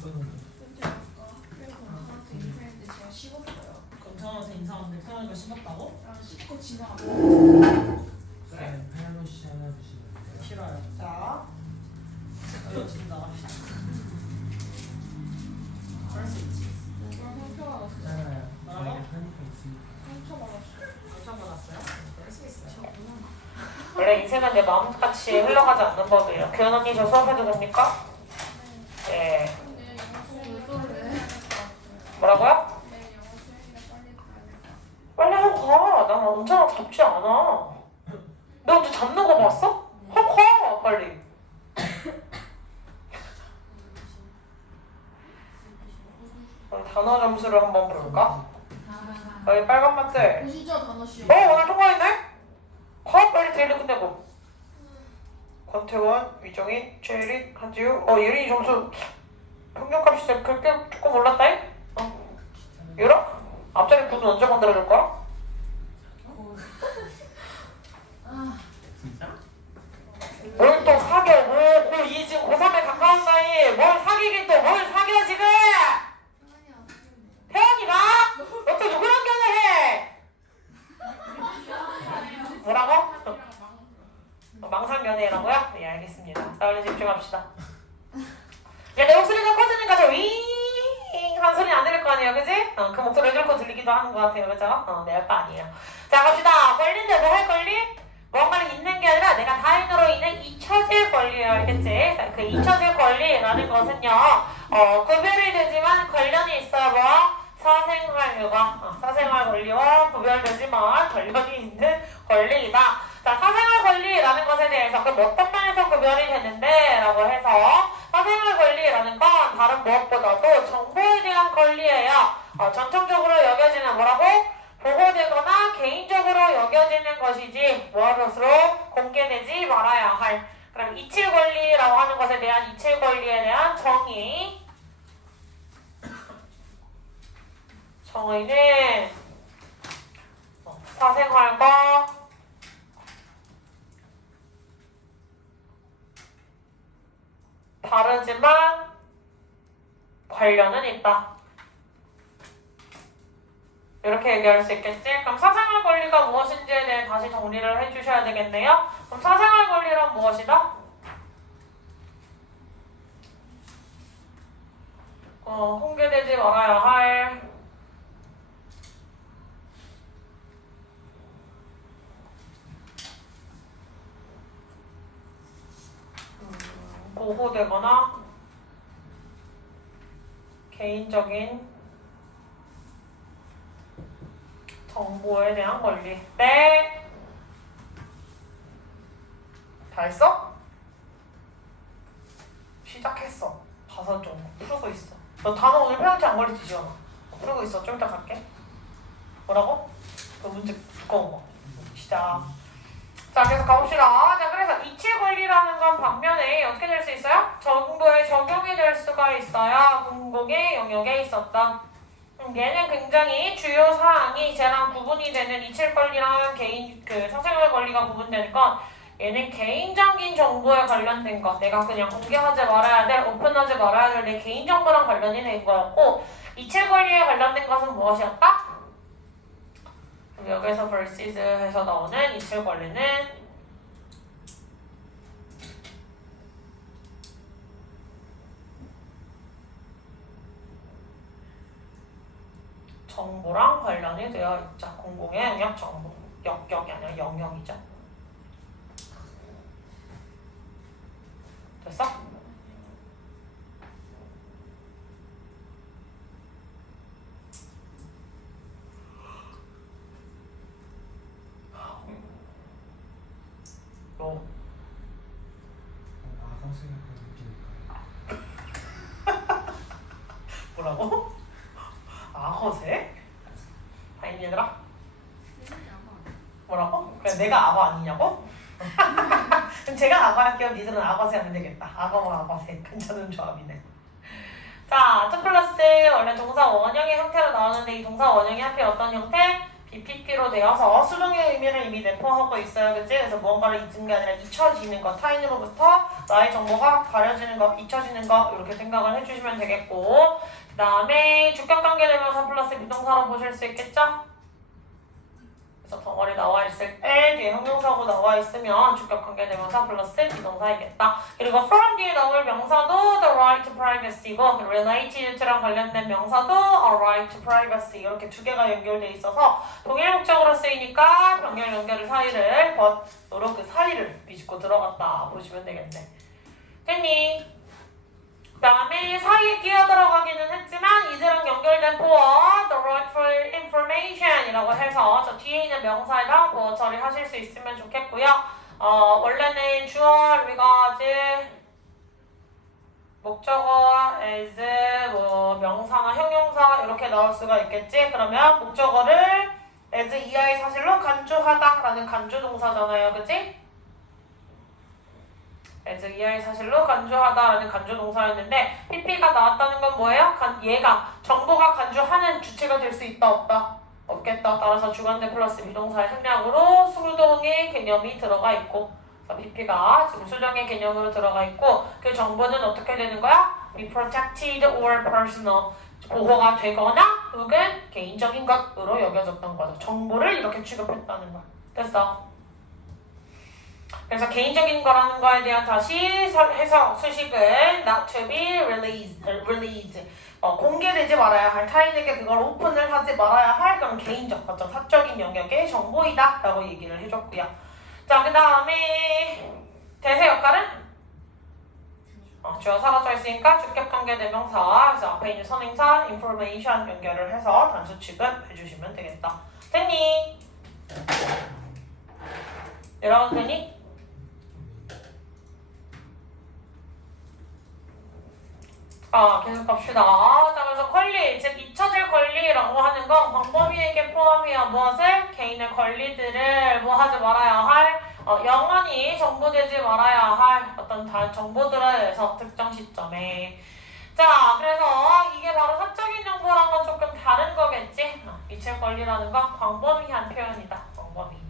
그래서 태어한테 인사했는데 제가 씹었어요. 그럼 태어한테 인사하는데 태어이가 씹었다고? 씹고 지나가고. 쌤 하얀 씨 하나 주시면 돼요. 싫어요. 자, 지금 나갑시다. 그럴 수 있지. 상처받았어요. 있잖아요. 뭐라고? 저희는 하니까 있으니까. 상처받았어요. 상처받았어요? 그럴 수 있어요. 원래 인생은 내 마음같이 흘러가지 않는 법이에요. 규현 언니 저 수업해도 됩니까? 네. 근데 영어 수행 왜 저래? 뭐라고요? 네, 영어 수행이라 빨리 가야 될 것 같아요. 빨리 하고 가. 난 언제나 잡지 않아. 너 언제 잡는 거 봤어? 하고 가 빨리. 우리 단어 점수를 한번 볼까? 여기 빨간 맛들. 보시죠, 단어 씨. 오늘 통과했네? 가 빨리 데일리 끝내고. 권태원, 위정인, 최예린, 한지우. 예린이 점수 평균값이 그렇게 조금 올랐다잉? 유라? 앞자리 구는 언제 만들어줄 거야? 진짜? 뭘 또 사겨? 이 지금 고3에 가까운 나이에 뭘 사귀긴 또 뭘 사겨 지금? 태연이가? 너 또 누구랑 연애해? 뭐라고? 망상 연애라고요? 예 알겠습니다. 자 얼른 집중합시다. 야 내 목소리가 커지니까 저 윙 하는 소리 안 들릴 거 아니에요 그지? 그 목소리 이렇게 들리기도 하는 것 같아요 그죠? 내 할 거 아니에요. 자 갑시다. 권리인데 뭐 할 권리? 뭔가를 잊는 게 아니라 내가 타인으로 인해 잊혀질 권리예요 알겠지? 자, 그 잊혀질 권리라는 것은요 구별이 되지만 관련이 있어요 뭐? 사생활과 사생활 권리와 구별되지만 관련이 있는 권리이다. 자 사생활 권리라는 것에 대해서 그럼 어떤 면에서 구별이 되는데? 라고 해서 사생활 권리라는 건 다른 무엇보다도 정보에 대한 권리예요. 전통적으로 여겨지는 뭐라고? 보호되거나 개인적으로 여겨지는 것이지 무엇으로 공개되지 말아야 할. 그럼 이칠 권리라고 하는 것에 대한 이칠 권리에 대한 정의. 정의는 사생활과 다르지만 관련은 있다. 이렇게 얘기할 수 있겠지? 그럼 사생활 권리가 무엇인지에 대해 다시 정리를 해주셔야 되겠네요. 그럼 사생활 권리란 무엇이다? 공개되지 말아야 할 보호되거나 개인적인 정보에 대한 권리. 네. 다 했어? 시작했어. 가서 좀 풀고 있어. 너 단어 오늘 페널티 안 걸리지 지원아? 풀고 있어. 좀 이따 갈게. 뭐라고? 그 문제 두꺼운 거. 시작. 자, 계속 가봅시다. 자, 그래서 이칠 권리라는 건 반면에 어떻게 될 수 있어요? 정보에 적용이 될 수가 있어요. 공공의 영역에 있었던. 얘는 굉장히 주요 사항이 쟤랑 구분이 되는 이칠 권리랑 개인 사생활 권리가 구분되는 건 얘는 개인적인 정보에 관련된 것. 내가 그냥 공개하지 말아야 될, 오픈하지 말아야 될 내 개인 정보랑 관련이 된 거였고 이칠 권리에 관련된 것은 무엇이었다? 여기서 versus 해서 나오는 이칠 권리는 정보랑 관련이 되어 있죠. 공공의 영역 정보. 역격이 아니라 영역이죠. 됐어? 너 아까 생각하는 느낌일까요? 뭐라고? 악어새? 아니 얘들아? 뭐라고? 그래 내가 악어 아니냐고? 그럼 제가 악어 할게요. 니들은 악어새 하면 되겠다. 악어와 악어새 괜찮은 조합이네. 자, 첫 클래스 원래 동사 원형의 형태로 나오는데 이 동사 원형이 하필 어떤 형태? 이 PP로 되어서 수동의 의미를 이미 내포하고 있어요. 그치? 그래서 무언가를 잊은 게 아니라 잊혀지는 것, 타인으로부터 나의 정보가 가려지는 것, 잊혀지는 것 이렇게 생각을 해주시면 되겠고 그 다음에 주격관계대명사 플러스 비동사로 보실 수 있겠죠? 그래서 덩어리 나와 있을 때 뒤에 형용사고 나와 있으면 주격관계대명사 플러스 비동사이겠다. 그리고 from 뒤에 나올 명사도 the right to privacy고 related to랑 관련된 명사도 a right to privacy 이렇게 두 개가 연결돼 있어서 동일 목적으로 쓰이니까 병렬 연결 사이를 but으로 그 사이를 비집고 들어갔다 보시면 되겠네. 됐니? 그 다음에 사이에 끼어들어가기는 했지만 이제랑 연결된 보어 the right for information 이라고 해서 저 뒤에 있는 명사에다 보어 처리하실 수 있으면 좋겠고요. 원래는 주어, 위가지, 목적어, as, 뭐 명사나 형용사 이렇게 나올 수가 있겠지. 그러면 목적어를 as 이하의 사실로 간주하다 라는 간주 동사잖아요. 그치? as 이하의 사실로 간주하다라는 간주 동사였는데 PP가 나왔다는 건 뭐예요? 얘가 정보가 간주하는 주체가 될 수 있다 없다? 없겠다. 따라서 주관대 플러스 비동사의 생략으로 수동의 개념이 들어가 있고 PP가 지금 수정의 개념으로 들어가 있고 그 정보는 어떻게 되는 거야? be protected or personal 보호가 되거나 혹은 개인적인 것으로 여겨졌던 거죠. 정보를 이렇게 취급했다는 거야. 됐어? 그래서 개인적인 거라는 거에 대한 다시 해석 수식은 not to be released 공개되지 말아야 할 타인에게 그걸 오픈을 하지 말아야 할 그런 개인적 어떤 사적인 영역의 정보이다 라고 얘기를 해줬고요. 자, 그 다음에 대세 역할은 주어 사라져 있으니까 주격관계대명사 그래서 앞에 있는 선행사 information 연결을 해서 단수 취급해주시면 되겠다. 됐니? 여러분 되니? 계속 갑시다. 자, 그래서 권리, 즉 잊혀질 권리라고 하는 건 광범위하게 포함해야 무엇을? 개인의 권리들을 뭐 하지 말아야 할? 영원히 정보되지 말아야 할 어떤 다른 정보들에 대해서 특정 시점에. 자, 그래서 이게 바로 사적인 정보랑 건 조금 다른 거겠지? 잊힐 권리라는 건 광범위한 표현이다. 광범위.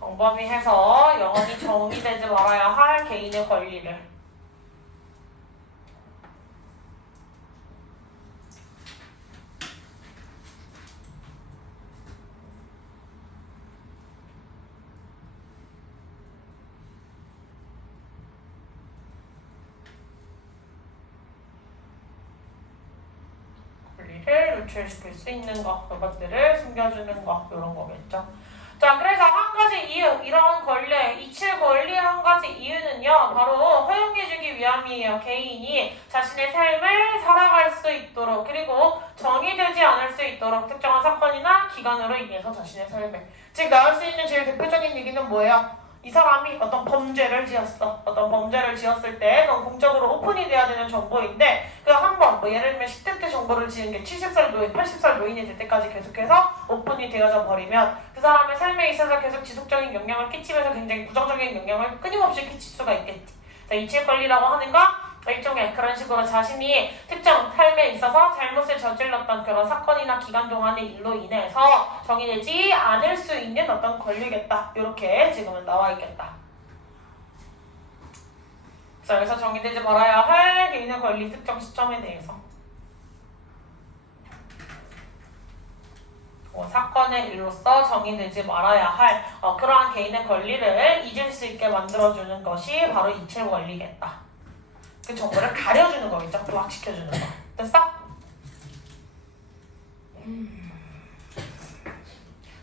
광범위해서 영원히 정의되지 말아야 할 개인의 권리를 노출시킬 수 있는 것, 그것들을 숨겨주는 것 이런 거겠죠. 자, 그래서 한 가지 이유, 이런 권리, 잊힐 권리 한 가지 이유는요, 바로 허용해주기 위함이에요. 개인이 자신의 삶을 살아갈 수 있도록, 그리고 정의되지 않을 수 있도록 특정한 사건이나 기간으로 인해서 자신의 삶을. 즉, 나올 수 있는 제일 대표적인 얘기는 뭐예요? 이 사람이 어떤 범죄를 지었어. 어떤 범죄를 지었을 때 그건 공적으로 오픈이 돼야 되는 정보인데 그 한 번, 뭐 예를 들면 10대 때 정보를 지은 게 70살 노인, 80살 노인이 될 때까지 계속해서 오픈이 되어져 버리면 그 사람의 삶에 있어서 계속 지속적인 영향을 끼치면서 굉장히 부정적인 영향을 끊임없이 끼칠 수가 있겠지. 자, 잊힐 권리라고 하는 거 일종의 그런 식으로 자신이 특정 삶에 있어서 잘못을 저질렀던 그런 사건이나 기간 동안의 일로 인해서 정의되지 않을 수 있는 어떤 권리겠다. 이렇게 지금은 나와 있겠다. 자, 여기서 정의되지 말아야 할 개인의 권리 특정 시점에 대해서 사건의 일로서 정의되지 말아야 할 그러한 개인의 권리를 잊을 수 있게 만들어주는 것이 바로 잊힐 권리겠다. 그 정보를 가려주는 거겠죠. 부각시켜주는 거. 됐어?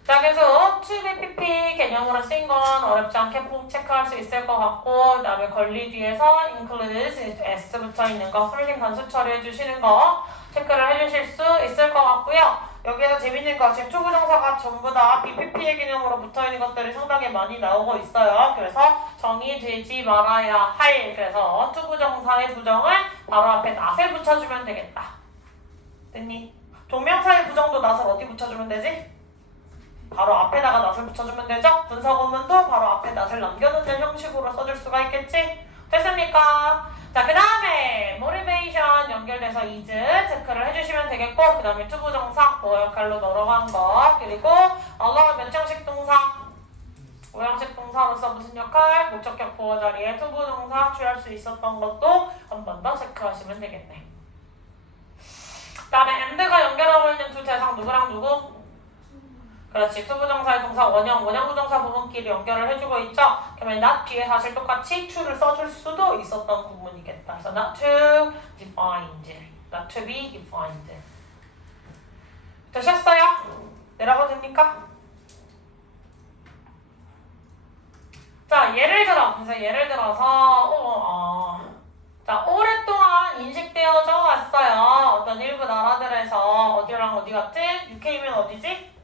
자, 그래서 TBPP 개념으로 쓰인 건 어렵지 않게 체크할 수 있을 것 같고 그 다음에 권리 뒤에서 includes, s 붙어 있는 거 풀링 단수 처리해 주시는 거 체크를 해주실 수 있을 것 같고요. 여기에서 재밌는 거 지금 투부정사가 전부 다 BPP의 개념으로 붙어있는 것들이 상당히 많이 나오고 있어요. 그래서 정의되지 말아야 할 그래서 투부정사의 부정을 바로 앞에 not을 붙여주면 되겠다. 됐니? 동명사의 부정도 not을 어디 붙여주면 되지? 바로 앞에다가 not을 붙여주면 되죠? 분사구문도 바로 앞에 not을 남겨놓는 형식으로 써줄 수가 있겠지? 됐습니까? 자, 자, 그 다음에 motivation 연결돼서 is 체크를 해주시면 되겠고, 그 다음에 투부정사 뭐 역할로 넘어간 거, 그리고 allow 몇 형식 동사, 5형식 동사로서 무슨 역할, 목적격 보호 자리에 투부정사 취할 수 있었던 것도 한 번 더 체크하시면 되겠네. 그 다음에 and가 연결하고 있는 두 대상 누구랑 누구? 그렇지. 투부정사의 동사 원형, 원형부정사 부분끼리 연결을 해주고 있죠. 그러면 not 뒤에 사실 똑같이 to를 써줄 수도 있었던 부분이겠다. 그래서 not to defined, not to be defined. 되셨어요? 내려가도 됩니까? 자, 예를 들어서 자, 오랫동안 인식되어져 왔어요. 어떤 일부 나라들에서 어디랑 어디 같은? UK면 어디지?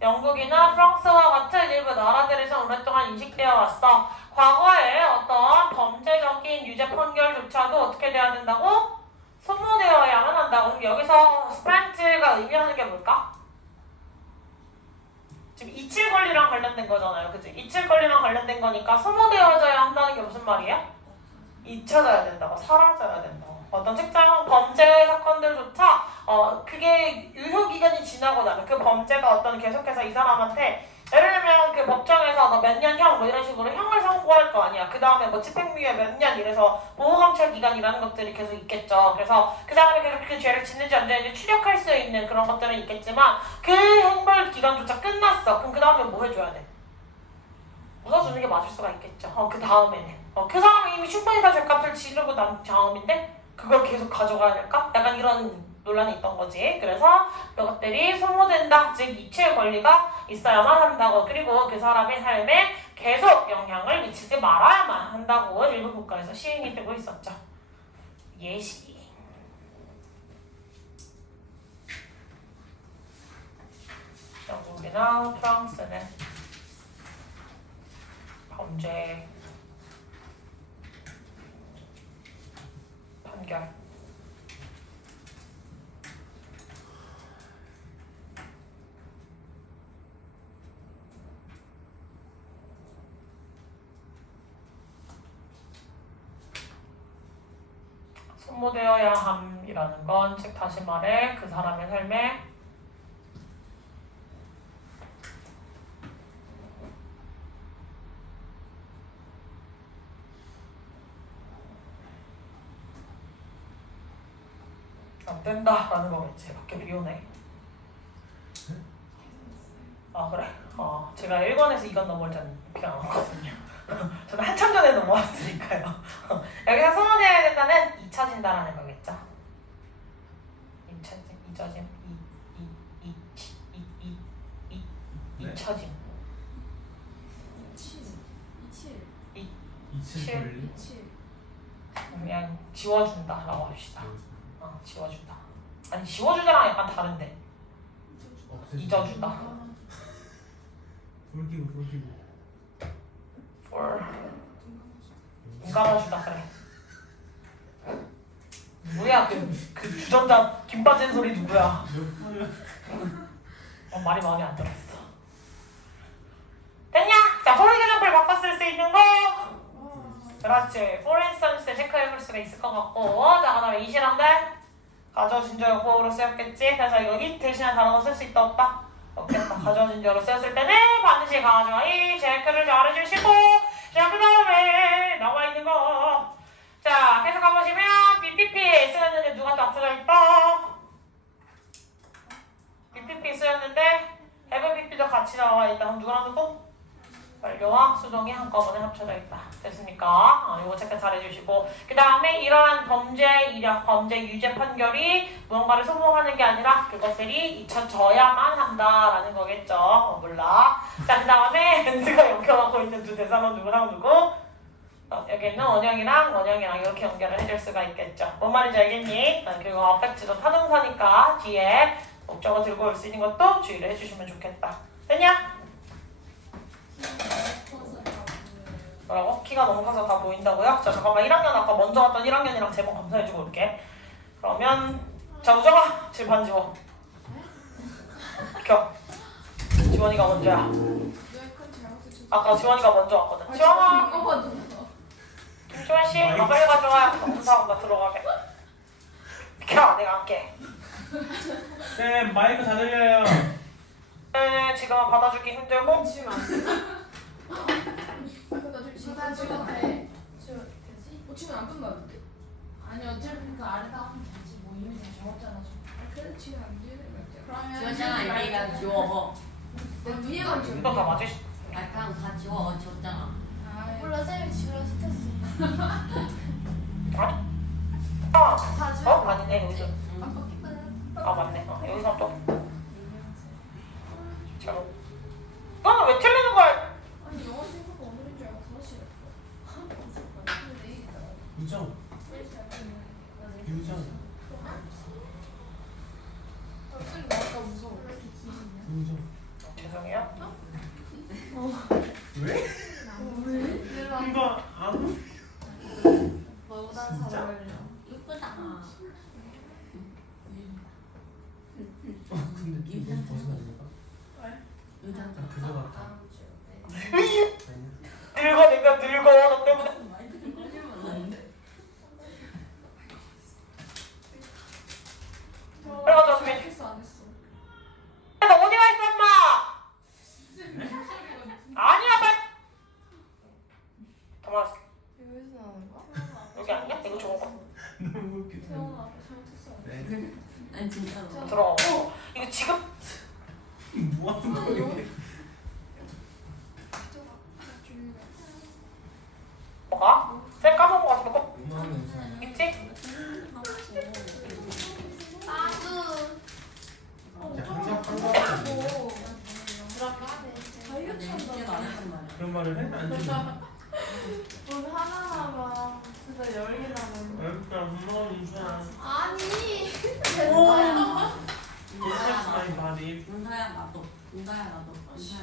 영국이나 프랑스와 같은 일부 나라들에서 오랫동안 인식되어 왔어. 과거에 어떤 범죄적인 유죄 판결조차도 어떻게 돼야 된다고? 소모되어야만 한다고. 그럼 여기서 스프렌트가 의미하는 게 뭘까? 지금 이칠 권리랑 관련된 거잖아요. 그치? 이칠 권리랑 관련된 거니까 소모되어져야 한다는 게 무슨 말이에요? 잊혀져야 된다고. 사라져야 된다고. 어떤 특정 범죄 사건들조차 그게 유효기간이 지나고 나면 그 범죄가 어떤 계속해서 이 사람한테 예를 들면 그 법정에서 너 몇 년형 뭐 이런 식으로 형을 선고할 거 아니야. 그 다음에 뭐 집행유예 몇 년 이래서 보호감찰 기간이라는 것들이 계속 있겠죠. 그래서 그 사람이 계속 그 죄를 짓는지 안 짓는지 추적할 수 있는 그런 것들은 있겠지만 그 형벌 기간조차 끝났어. 그럼 그 다음에 뭐 해줘야 돼? 묻어주는 게 맞을 수가 있겠죠. 그 다음에는 그 사람이 이미 충분히 다 죄값을 치르고 난 다음인데 그걸 계속 가져가야 될까? 약간 이런 논란이 있던 거지. 그래서 이것들이 소모된다. 즉 이치의 권리가 있어야만 한다고. 그리고 그 사람의 삶에 계속 영향을 미치지 말아야만 한다고 일부 국가에서 시행이 되고 있었죠. 예시. 영국이나 프랑스는 범죄 판결 소모되어야 함이라는 건 즉 다시 말해 그 사람의 삶에 안 된다라는 거겠지. 밖에 비 오네. 아 그래? 제가 1권에서 2권 넘어올 때는 비 안 왔거든요. 저는 한참 전에 넘어왔으니까요. 여기서 소모되어야 된다는 잊혀진다라는 거겠죠. 잊혀짐, 잊혀짐. 이칠 권리? 그냥 지워준다라고 합시다. 지워준다. 아니 지워주다랑 약간 다른데. 잊어준다. forgive. 감아주다 그래. 누구야 그 주전자 김 빠진 소리 누구야? 말이 마음에 안 들었어. 됐냐? 자, for example 바꿨을 수 있는 거. 그렇지. for instance 체크해볼 수가 있을 것 같고. 자, 그 다음에 이시랑대 가져진 적 보호로 쓰였겠지. 그래서 이거 이 대신에 단어가 쓸 수 있다 없다? 없겠다. 가져진 적으로 쓰였을 때는 반드시 가져와 이 체크를 잘해주시고. 자, 그 다음에 나와 있는 거. 자, 계속 가보시면 BPP 쓰였는데 누가 또 앞서져 있다? BPP 쓰였는데 have BP도 같이 나와 있다. 그럼 누구랑 누구? 완료와 수동이 한꺼번에 합쳐져 있다. 됐습니까? 이거 체크 잘 해주시고. 그 다음에 이러한 범죄 이력, 범죄 유죄 판결이 무언가를 소모하는 게 아니라 그것들이 잊혀져야만 한다라는 거겠죠. 몰라. 자, 그 다음에 밴드가 연결하고 있는 두 대상은 누구랑 누구? 여기 있는 원형이랑 이렇게 연결을 해줄 수가 있겠죠. 뭔 말인지 알겠니? 그리고 어펙트도 타동사니까 뒤에 목적어 들고 올 수 있는 것도 주의를 해주시면 좋겠다. 됐냐? 뭐라고? 키가 너무 커서 다 보인다고요? 자, 잠깐만 1학년 아까 먼저 왔던 1학년이랑 제목 검사해주고 올게. 그러면 자, 우정아 질반 지워. 켜. 지원이가 먼저야. 아까 지원이가 먼저 왔거든. 지원아. 조아씨 빨리 가져와. 분사하고 나 들어가게. 비켜 내가 할게. 쌤 마이크 다 들려요. 네 지금은 받아주기 힘들고 지금 안 돼. 나 지금 지금 돼. 지금 안 끝났는데? 아니 어차피 그 아래다 하면 되지. 뭐 이미 다 적었잖아 지금. 그래 지금 안 돼. 그러면 지웠잖아 이미가 지워. 내 위에만 지금. 이거 다 맞으 약간 다 지워 지웠잖아. 몰라 쌤이 지금 스트레스. 다 지워. 아니네 여기서. 아 맞네. 여기서 또. 자. 너는 왜 틀리는 거야? 아니 영어 친구가 오늘인 줄 알고 더 싫었어. 내일이다. 유정. 유정. 쌤 나올까 무서워. 유정. 죄송해요. 왜? 이거 안. 너보다 진짜? 잘 어울려. 이쁘다. 근데 좀 너무 벗어나니까. 왜? 의자. 아 그거 같아. 늙어 아니야. 내가 늙어 너 때문에. 마이크 꺼지면 안 돼. 빨리 가자 수빈. 키스 안 했어. 너 어디 가 있어 엄마? 아니야 빨리. 가만 있어. 여기서 나오는 거야? 여기 아니야? 이거 좋은 거. 너무 웃기다. 태원아 앞에 잘못했어. 네. 아니 진짜로. 들어. 이거 지금 뭐 하는 거야 이게? 뭐가? 쌤 까먹어가지고 꼭 엄마는 괜찮아. 있지? 나도. 항상 한거 다이어트 진짜 안 했단 말이야. 그런 말을 해? 안 줘. 오늘 하나하나가 진짜 열이 나는. 일단 엄마는 괜찮아. 아니. Protect my body. 은사야 나도. 은사야 나도. 은사야 나도.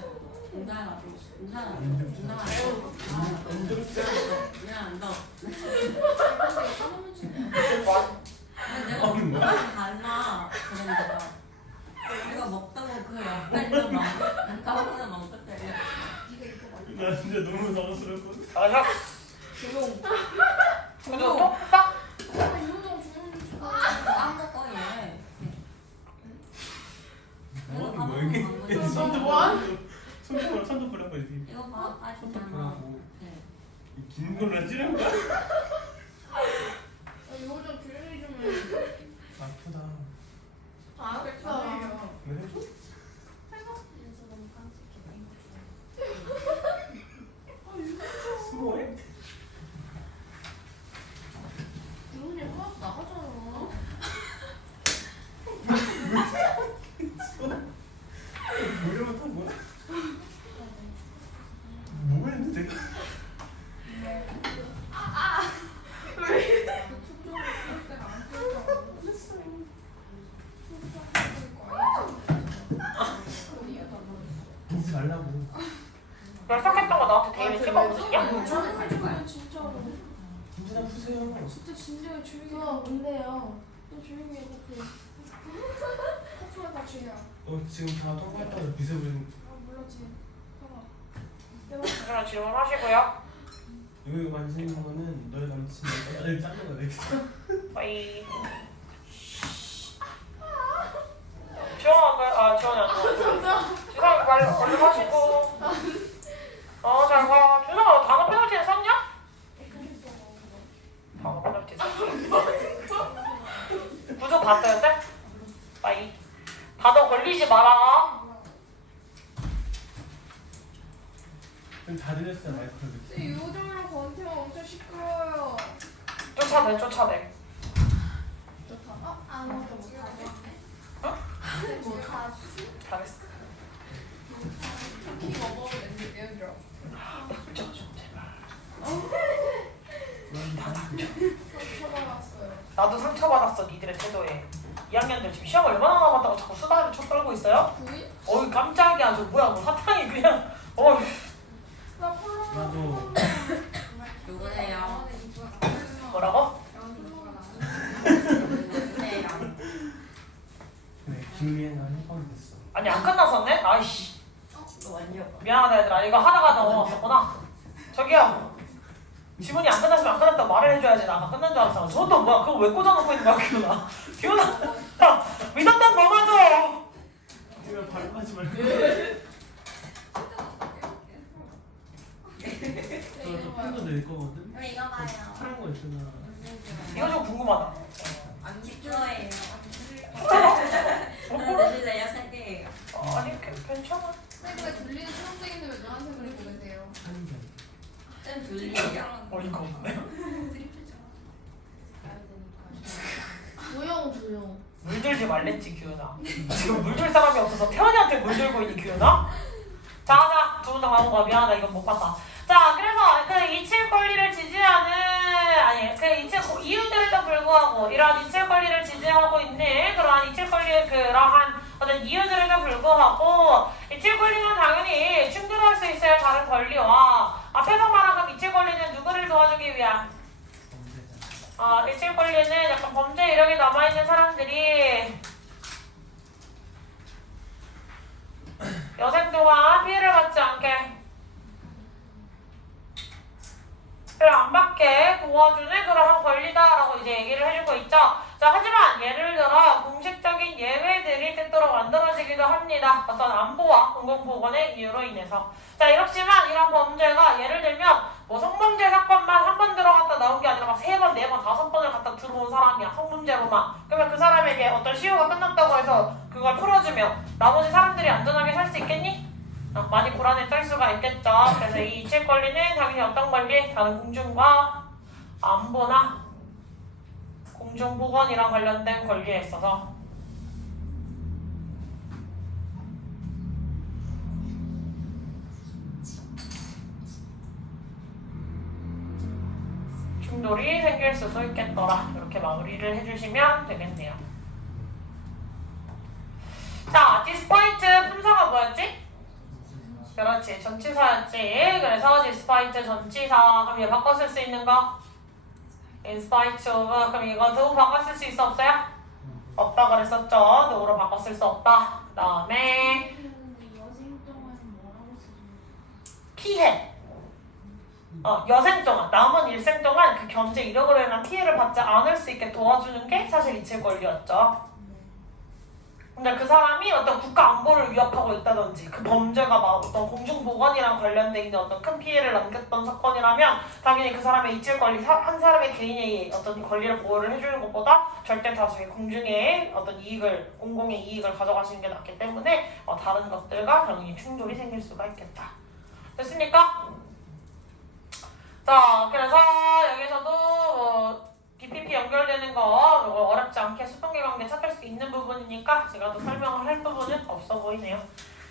은사야 나도. 은사야 나도. 은사야 나도. 그냥 너. 뭐? 아니, 내가 먹는 거랑 달라. 그러니까. 내가 먹다고 그 옆에 있는 막 까먹는 멍석 때려. 나 진짜 너무 당황스럽거든. 아 형. 조용. 그리고 또 딱. 이호정 조용히 좀. 까먹어 얘. 뭐 하는 거야 이게? 너 손도 뭐야? 손도 손도 보라고 이렇게. 이거 봐. 손도 빠지잖아. 보라고. 네. 긴 걸로 찌른 거야? 이호정 조용히 좀 해. 아프다. 알았어. 왜 해줘? 스모해? 이호정이 화학 나가잖아. 뭐 이러면 또 뭐야? 뭐 했는데 내가? 보지 말라고. 열성했던 거 나한테 데이를 찍어보셨냐? 저는 할 거야 진짜로. 김진아 푸세요. 진짜 진지하게 조용히 해. 뭔데요? 또 조용히 해 커플. 커플 다 중이야. 지금 다 통과했다고 비세 부리는. 아 몰랐지. 봐봐. 그냥 질문하시고요. 이거 만지는 거는 너의 남친이 나를 짜는 거야 내가. 빠이. 지원아, 지원이 아니고. 지성이 빨리 얼른 하시고. 잘 가. 준성아, 단어 페널티는 썼냐? 단어 페널티 썼어. 구조 봤어요, 쌤? 빠이. 단어 걸리지 마라. 그럼 다 들렸어요 마이크를. 근데 요정이랑 권태형 엄청 시끄러워요. 쫓아내, 쫓아내. 좋다. 아무것도 못하네. 어? 못하지. 잘했어. 키 먹어보는데 내어줘. 좀 제발. 상처받았어요. 나도 상처받았어, 니들의 태도에. 2학년들 지금 시험 얼마나 남았다고 자꾸 수다를 쳐 떨고 있어요? 9일? 어이 깜짝이야, 저 뭐야, 뭐 사탕이 그냥. 어이. 나 콜라. 나도. 누구세요? 뭐라고? 누구세요? 그래 김미애가 한 번 됐어. 아니 안 끝났었네? 아이씨 이거 완전. 미안하다 얘들아 이거 하다가 넘어갔었구나. 저기요 지문이 안 끝났으면 안 끝났다고 말을 해줘야지. 나 아까 끝난 줄 알았잖아. 저것도 뭐야? 그거 왜 꽂아놓고 있는 거야, 기훈아? 기훈아, 야, 믿었던 너 맞아. 이거 발음하지 말고. 저큰거 낼 거거든. 그럼 이거 봐요. 파란 거 있잖아. 이거 좀 궁금하다. 안 기뻐해요. 뭐? 하나 드실래요? 3개예요. 아니, 괜찮아. 쌤왜 졸리는 초록색인데 왜 노란색을 입고 계세요? 한 장. 쌤 둘리예요? 어이가 없네. 조용. 물들지 말랬지, 기훈아. 지금 물들 사람이 없어서 태연이한테 물들고 있니, 기훈아? 자, 두 분 다 가는 거야. 미안하다, 이건 못 봤다. 자, 그래서 그 이칠 권리를 지지하는, 아니, 그 이칠 이유들에도 불구하고 이러한 이칠 권리를 지지하고 있는 그러한 이칠 권리의 그러한 어떤 이유들에도 불구하고 이칠 권리는 당연히 충돌할 수 있어요. 다른 권리와 앞에서 말한 그 이칠 권리는 누구를 도와주기 위한? 이칠 권리는 약간 범죄 이력이 남아있는 사람들이 여생 동안 피해를 받지 않게 피해를 안 받게 도와주는 그러한 권리다라고 이제 얘기를 해주고 있죠. 자, 하지만 예를 들어 공식적인 예외들이 때때로 만들어지기도 합니다. 어떤 안보와 공공보건의 이유로 인해서. 자, 이렇지만 이런 범죄가 예를 들면 뭐 성범죄 사건만 한 번 들어갔다 나온 게 아니라 막 3번, 4번, 5번을 갖다 들어온 사람이야. 성범죄로만. 그러면 그 사람에게 어떤 시효가 끝났다고 해서 그걸 풀어주면 나머지 사람들이 안전하게 살 수 있겠니? 많이 고란에 떨 수가 있겠죠. 그래서 이 이칠 권리는 당연히 어떤 권리? 다른 공중과 안보나 공중보건이랑 관련된 권리에 있어서 충돌이 생길 수도 있겠더라. 이렇게 마무리를 해주시면 되겠네요. 자, despite 품사가 뭐였지? 그렇지, 전치사였지. 그래서 despite 전치사. 그럼 얘 바꿔 쓸 수 있는 거? in spite of. 그럼 이거 do 바꿔 쓸 수 있어 없어요? 없다 그랬었죠. do로 바꿔 쓸 수 없다. 그 다음에 여생 동안 뭐라고 쓰죠? 피해. 여생 동안, 남은 일생 동안 그 경제 이력으로 인한 피해를 받지 않을 수 있게 도와주는 게 사실 이칠 권리였죠. 근데 그 사람이 어떤 국가 안보를 위협하고 있다든지 그 범죄가 막 어떤 공중보건이랑 관련돼 있는 어떤 큰 피해를 남겼던 사건이라면 당연히 그 사람의 이칠 권리, 한 사람의 개인의 어떤 권리를 보호를 해주는 것보다 절대 다수의 공중의 어떤 이익을, 공공의 이익을 가져가시는 게 낫기 때문에 다른 것들과 당연히 충돌이 생길 수가 있겠다. 됐습니까? 자, 그래서 여기서도 뭐 BPP 연결되는 거 이거 어렵지 않게 수동계 관계 찾을 수 있는 부분이니까 제가 또 설명을 할 부분은 없어 보이네요.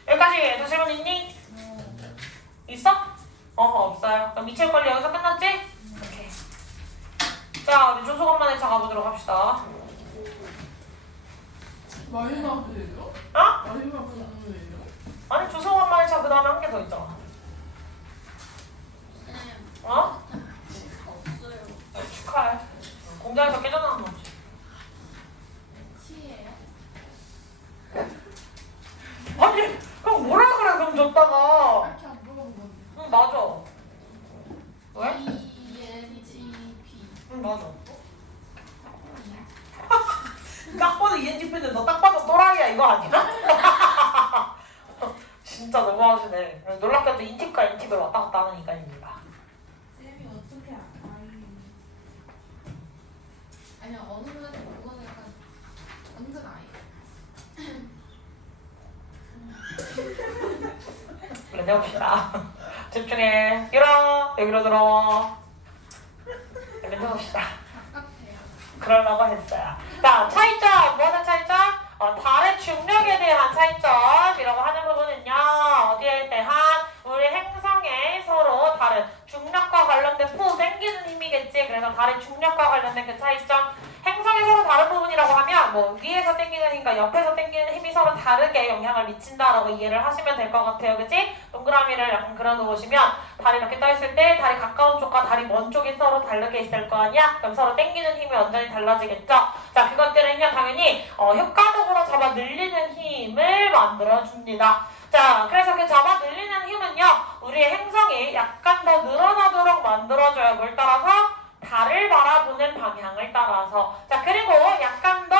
여기까지 또 질문 있니? 있어? 없어요. 그럼 이칠 권리 여기서 끝났지? 오케이. 자, 우리 조소관만에 가보도록 합시다. 마지막이에요? 어? 마지막이에요? 아니, 조소관만에 그 다음에 한 개 더 있잖아. 어? 없어요. 축하해. 공장에서 깨져나온 거지. T예요? 아니, 그럼 뭐라 그래, 그럼 줬다가. 이렇게 안 물어본 건데. 응, 맞아. 왜? ENTP. 응, 맞아. 딱 봐도 ENTP인데 너 딱 봐도 또라이야 이거 아니야? 진짜 너무하시네. 놀랍게도 인팁과 엔팁을 왔다 갔다 하는 인간입니다. 쌤이 어떻게 아니야, 어느 분한테 그거는 약간 은근 아이. 그래, 내봅시다. 집중해. 일어. 여기로 들어. 여기 내봅시다. 가깝대요. 그러려고 했어요. 자, 차이점. 무엇의 차이점? 달의 중력에 대한 차이점이라고 하는 부분은요. 어디에 대한? 우리 행성에 서로 다른 중력과 관련된 당기는 힘이겠지. 그래서 달의 중력과 관련된 그 차이점. 행성이 서로 다른 부분이라고 하면 뭐 위에서 당기는 힘과 옆에서 당기는 힘이 서로 다르게 영향을 미친다라고 이해를 하시면 될 것 같아요. 그치? 동그라미를 약간 그려놓으시면 달이 이렇게 떠있을 때 달이 가까운 쪽과 달이 먼 쪽이 서로 다르게 있을 거 아니야? 그럼 서로 당기는 힘이 완전히 달라지겠죠? 자, 그것들은요 당연히 효과적으로 잡아 늘리는 힘을 만들어줍니다. 자, 그래서 그 잡아 늘리는 힘은요 우리의 행성이 약간 더 늘어나도록 만들어줘요. 뭘 방향을 따라서. 자, 그리고 약간 더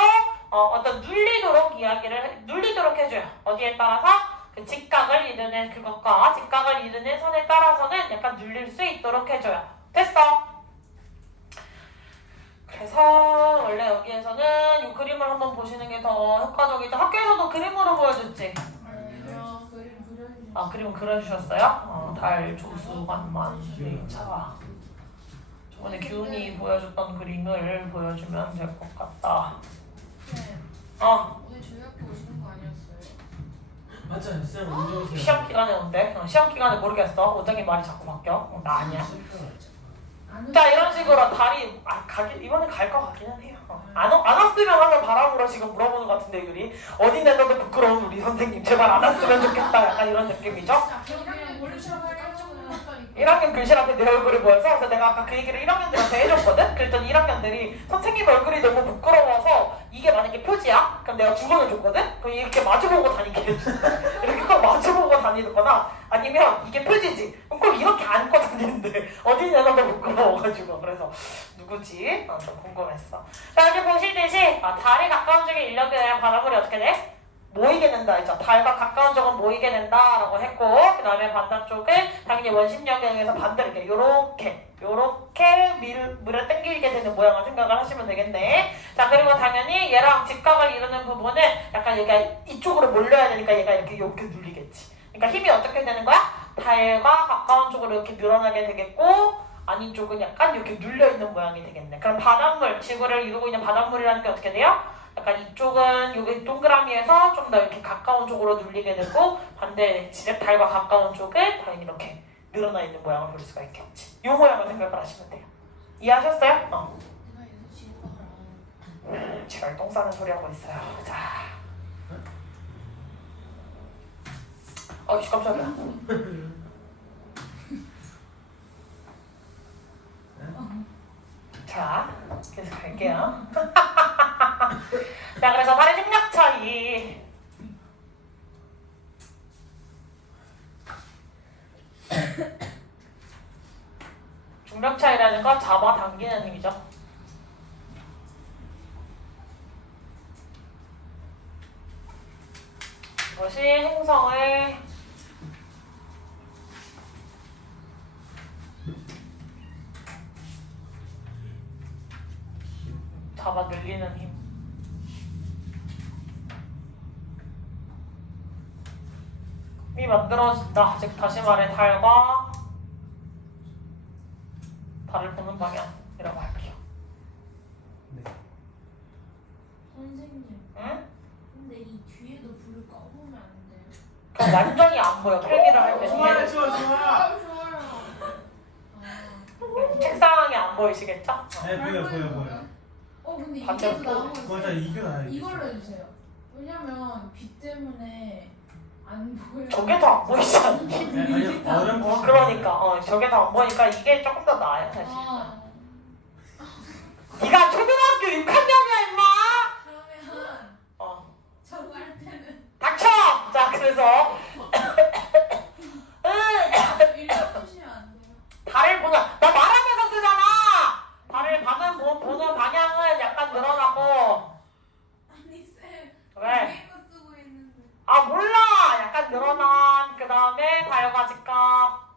어떤 눌리도록 해줘요. 어디에 따라서? 그 직각을 이루는 그것과 직각을 이루는 선에 따라서는 약간 눌릴 수 있도록 해줘요. 됐어? 그래서 원래 여기에서는 이 그림을 한번 보시는 게 더 효과적이죠. 학교에서도 그림으로 보여줬지? 아, 그림 그려주셨어요? 달, 조수, 만만, 차. 저번에 기훈이 보여줬던 그림을 보여주면 될 것 같다. 네. 오늘 저희 학교 오시는 거 아니었어요? 맞아요. 쌤 언제 오세요? 시험 기간에 온대. 시험 기간에 모르겠어. 원장님 말이 자꾸 바뀌어. 나 아니야. 자, 이런 식으로 달이 이번에 갈 것 같기는 해요. 안 왔으면 하는 바람으로 지금 물어보는 것 같은데 유리. 어디 내놔도 부끄러운 우리 선생님 제발 안 왔으면 좋겠다. 약간 이런 느낌이죠. 1학년 글씨 앞에 내 얼굴이 보여서 그래서 내가 아까 그 얘기를 1학년들한테 해줬거든? 그랬더니 1학년들이 선생님 얼굴이 너무 부끄러워서 이게 만약에 표지야? 그럼 내가 2번을 줬거든? 그럼 이렇게 마주보고 다니게 해줘. 이렇게 꼭 마주보고 다니거나 아니면 이게 표지지? 그럼 꼭 이렇게 안고 다니는데 어디 내놔도 부끄러워가지고 그래서 누구지? 좀 궁금했어. 자, 여기 보시듯이 달에 가까운 쪽에 인력에 대한 바람물이 어떻게 돼? 모이게 된다 했죠. 달과 가까운 쪽은 모이게 된다라고 했고 그 다음에 반대쪽은 당연히 원심력에 의해서 반대로 이렇게 물에 당기게 되는 모양을 생각을 하시면 되겠네. 자, 그리고 당연히 얘랑 직각을 이루는 부분은 약간 얘가 이쪽으로 몰려야 되니까 얘가 이렇게 눌리겠지. 그러니까 힘이 어떻게 되는 거야? 달과 가까운 쪽으로 이렇게 늘어나게 되겠고 아닌 쪽은 약간 이렇게 눌려있는 모양이 되겠네. 그럼 바닷물, 지구를 이루고 있는 바닷물이라는 게 어떻게 돼요? 약간 이쪽은 여기 동그라미에서 좀 더 이렇게 가까운 쪽으로 눌리게 되고 반대 달과 가까운 쪽은 당연히 이렇게 늘어나 있는 모양을 볼 수가 있겠지. 이 모양을 생각을 하시면 돼요. 이해하셨어요? 제가 똥 싸는 소리 하고 있어요. 자, 깜짝이야. 자, 계속 갈게요. 자, 그래서 달의 중력 차이. 중력 차이라는 건 잡아당기는 힘이죠. 이것이 행성을 잡아 늘리는 힘. 이 만들어진다. 즉 다시 말해 달과 달을 보는 방향이라고 할게요. 네. 선생님. 응? 근데 이 뒤에도 불을 꺼보면 안 돼요? 그럼 완전히 안 보여. 필기를 할 때. 좋아. 좋아요. 책상이 안 보이시겠죠? 네 보여. 근데 반대로 이게도 나오고 있어요. 맞아 이겨놔야 이걸로 해주세요. 왜냐면 빛 때문에 안 보여요. 저게 더 안 보이지 않니? 아니 어렴풋이. 그러니까 저게 더 안 보이니까 이게 조금 더 나아요 사실. 아, 네가 초등학교 6학년이야 임마. 그러면 저거 할 때는 닥쳐! 자 그래서 일단 보시면 안 돼요. 달을 보는 나 말하면서 쓰잖아. 달을 보는 방향은 약간 늘어나고. 아니 쌤. 왜? 위에 거 쓰고 있는데. 아 몰라. 약간 늘어난 그 다음에 달과 직각.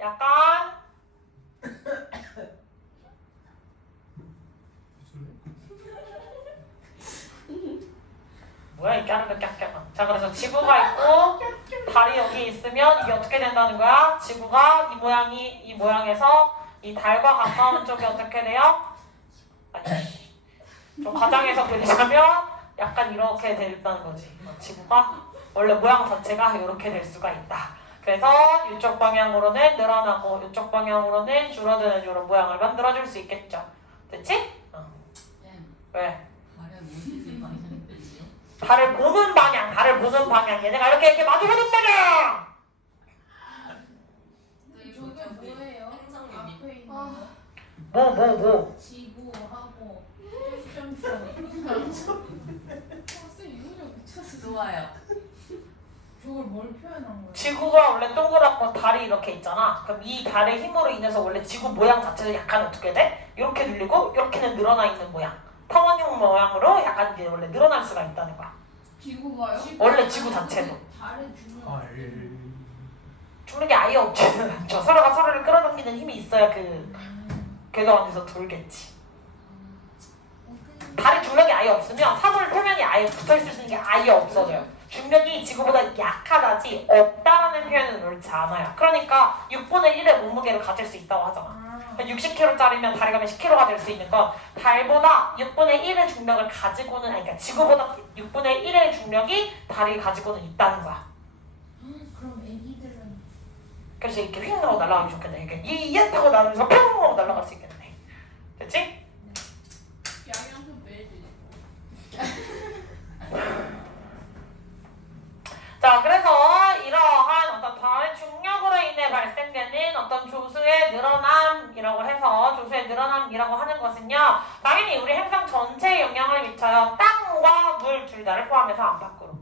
약간 뭐야 이 까르르 깍깍. 자 그래서 지구가 있고 달이 여기 있으면 이게 어떻게 된다는 거야? 지구가 이 모양에서 이 달과 가까운 쪽이 어떻게 돼요? 아니 좀 과장해서 그리자면 약간 이렇게 된다는 거지. 지구가 원래 모양 자체가 이렇게 될 수가 있다. 그래서 이쪽 방향으로는 늘어나고 이쪽 방향으로는 줄어드는 이런 모양을 만들어줄 수 있겠죠. 됐지? 왜? 달의 모습이 방향이 되지요? 달을 보는 방향. 얘네가 이렇게 마주보는 방향. 저게 뭐예요? 행성 앞에 있는 아. 거? 뭐? 지구하고 점점. 학생 이거 좀 미쳤어. 좋아요. 그걸 뭘 표현한 거야? 지구가 원래 동그랗고 달이 이렇게 있잖아. 그럼 이 달의 힘으로 인해서 원래 지구 모양 자체도 약간 어떻게 돼? 이렇게 눌리고 이렇게는 늘어나 있는 모양. 텅원형 모양으로 약간 이게 원래 늘어날 수가 있다는 거야. 지구가요? 원래 지구 자체도. 달의 중력. 헐. 중력이 아예 없지는 않죠. 서로가 서로를 끌어당기는 힘이 있어야 그 궤도 안에서 돌겠지. 달의 중력이 아예 없으면 사물 표면이 아예 붙어있을 수 있는 게 아예 없어져요. 중력이 지구보다 약하다지 없다라는 표현은 옳지 않아요. 그러니까 6분의 1의 몸무게를 가질 수 있다고 하잖아. 60kg짜리면 달이 가면 10kg가 될 수 있는 건 달보다 6분의 1의 중력을 가지고는 아니 그러니까 지구보다 6분의 1의 중력이 달이 가지고는 있다는 거야. 그럼 애기들은 그래서 이렇게 휙 하고 날아가기 좋겠네. 이렇게 이에 타고 날면서 뿅 하고 날아갈 수 있겠네. 됐지? 양양도 매지. 자, 그래서 이러한 어떤 달의 중력으로 인해 발생되는 어떤 조수의 늘어남이라고 해서 조수의 늘어남이라고 하는 것은요, 당연히 우리 행성 전체에 영향을 미쳐요. 땅과 물 둘 다를 포함해서 안팎으로.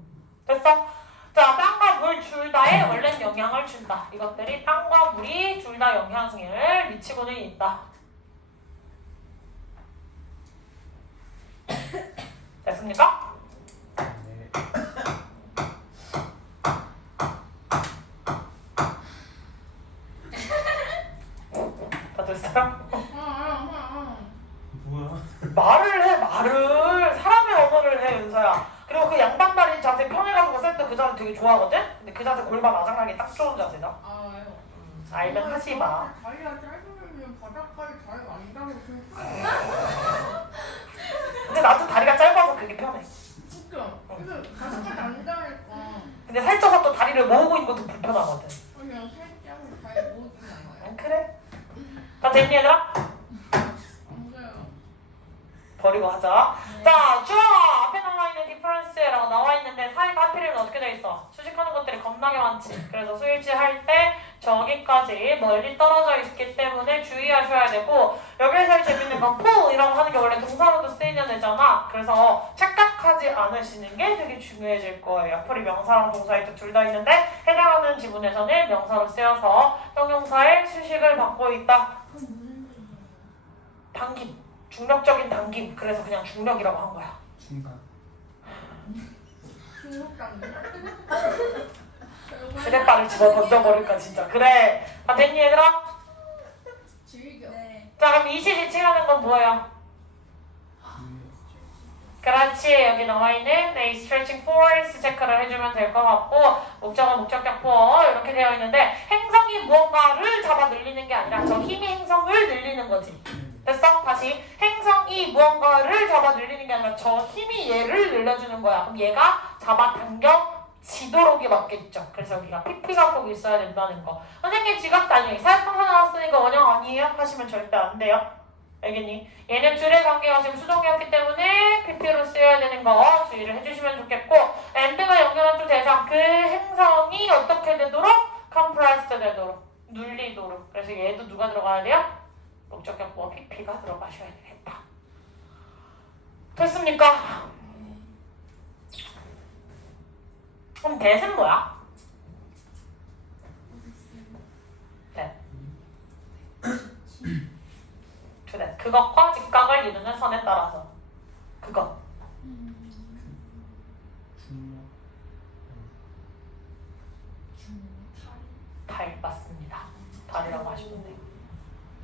됐어? 자, 땅과 물 둘 다에 원래는 영향을 준다. 이것들이 땅과 물이 둘 다 영향을 미치고는 있다. 됐습니까? 네. 다 됐어요? 뭐야? 말을 해, 말을. 사람의 언어를 해, 윤서야. 그리고 그 양반다리 자세 평해가지고 셀 때 그 자세 되게 좋아하거든? 근데 그 자세 골반 아작나기 딱 좋은 자세다. 아요. 알면 하지 마. 다리가 짧으면 바닥까지 다리가 안 닿고 근데 나도 다리가 짧아서 그게 편해. 웃겨. 근데 바닥까지 안 닿으니까 근데 살쪄서 또 다리를 모으고 있는 것도 불편하거든. 그냥 살짝 다리 모으진 않아요. 그래? 다 됐니, 얘들아? 안 돼요. 버리고 하자. 네. 자, 주어가 앞에 나와있는 difference라고 나와있는데 사이가 하필이면 어떻게 돼 있어? 수식하는 것들이 겁나게 많지. 그래서 수일치 할 때 저기까지 멀리 떨어져 있기 때문에 주의하셔야 되고, 여기서 제일 재밌는 건 pull이라고 하는 게 원래 동사로도 쓰이는 애잖아. 그래서 착각하지 않으시는 게 되게 중요해질 거예요. 앞으로 명사랑 동사의 뜻 둘 다 있는데 해당하는 지문에서는 명사로 쓰여서 형용사의 수식을 받고 있다. 그럼 무슨 뜻이에요? 당김. 중력적인 당김. 그래서 그냥 중력이라고 한 거야. 중간. 중국당이요? 휴대바를 집어 던져버릴까 진짜. 그래. 다 됐니 얘들아? 즐겨. 네. 자 그럼 이시지칭하는 건 뭐예요? 그렇지. 여기 나와있는 a stretching force 체크를 해주면 될 것 같고, 목적어, 목적격 보어 이렇게 되어 있는데 행성이 무언가를 잡아 늘리는 게 아니라 저 힘이 행성을 늘리는 거지. 됐어? 다시. 행성이 무언가를 잡아 늘리는 게 아니라 저 힘이 얘를 늘려주는 거야. 그럼 얘가 잡아 당겨지도록이 맞겠죠. 그래서 여기가 PP가 꼭 있어야 된다는 거. 선생님 지각 단위 사역동사 나왔으니까 원형 아니에요? 하시면 절대 안 돼요. 알겠니? 얘는 줄의 관계가 지금 수동이었기 때문에 PP로 쓰여야 되는 거 주의를 해주시면 좋겠고, AND가 연결한 주 대상 그 행성이 어떻게 되도록? compressed 되도록, 눌리도록. 그래서 얘도 누가 들어가야 돼요? 목적격 보어 PP가 들어가셔야 되겠다. 됐습니까? 그럼 that은 뭐야? that. to that. 그것과 직각을 이루는 선에 따라서. 그것. 중력. 달 맞습니다. 달이라고 하시면 돼요.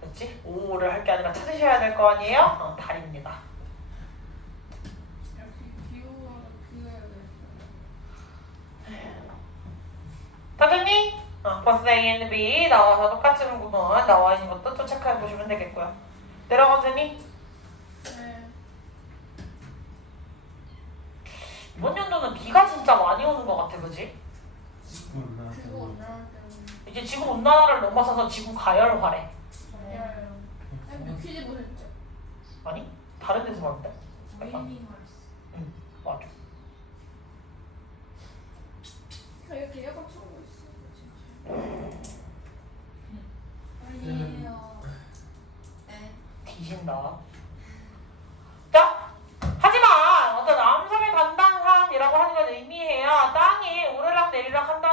됐지? 오를 할 게 아니라 찾으셔야 될 거 아니에요? 달입니다. 역시 기호가 다 됐니? 보스 A and B 나와서 똑같은 부분 나와 있는 것도 또 체크해 보시면 되겠고요. 내려가더니 네. 이번 연도는 비가 진짜 많이 오는 것 같아, 그지? 지구 온난화 그거 때문에. 온난화 때문에 이제 지구 온난화를 넘어서서 지구 가열화래. 잘해요. 그 퀴즈 보셨죠? 아니? 다른 데서 봤는데? 웨이닝 마스. 맞아. 이렇게 약간 쳐고 있어. 아니에요. 네. 뒤진다. 자, 하지만 어떤 암석의 단단함이라고 하는 건 의미해요. 땅이 오르락 내리락 한다.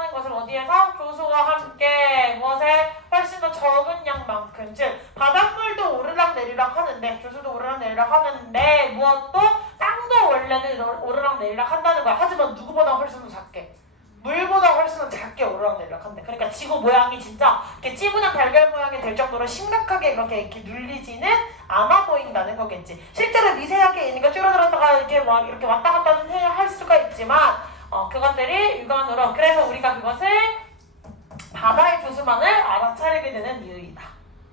오르락내리락하는 거야. 하지만 누구보다 훨씬 더 작게. 물보다 훨씬 더 작게 오르락내리락한대. 그러니까 지구 모양이 진짜 이렇게 찌부냥 달걀 모양이 될 정도로 심각하게 이렇게 눌리지는 않아 보인다는 거겠지. 실제로 미세하게 있는 게 줄어들었다가 이렇게 막 이렇게 왔다 갔다 할 수가 있지만 그것들이 육안으로 그래서 우리가 그것을 바다의 두수만을 알아차리게 되는 이유이다.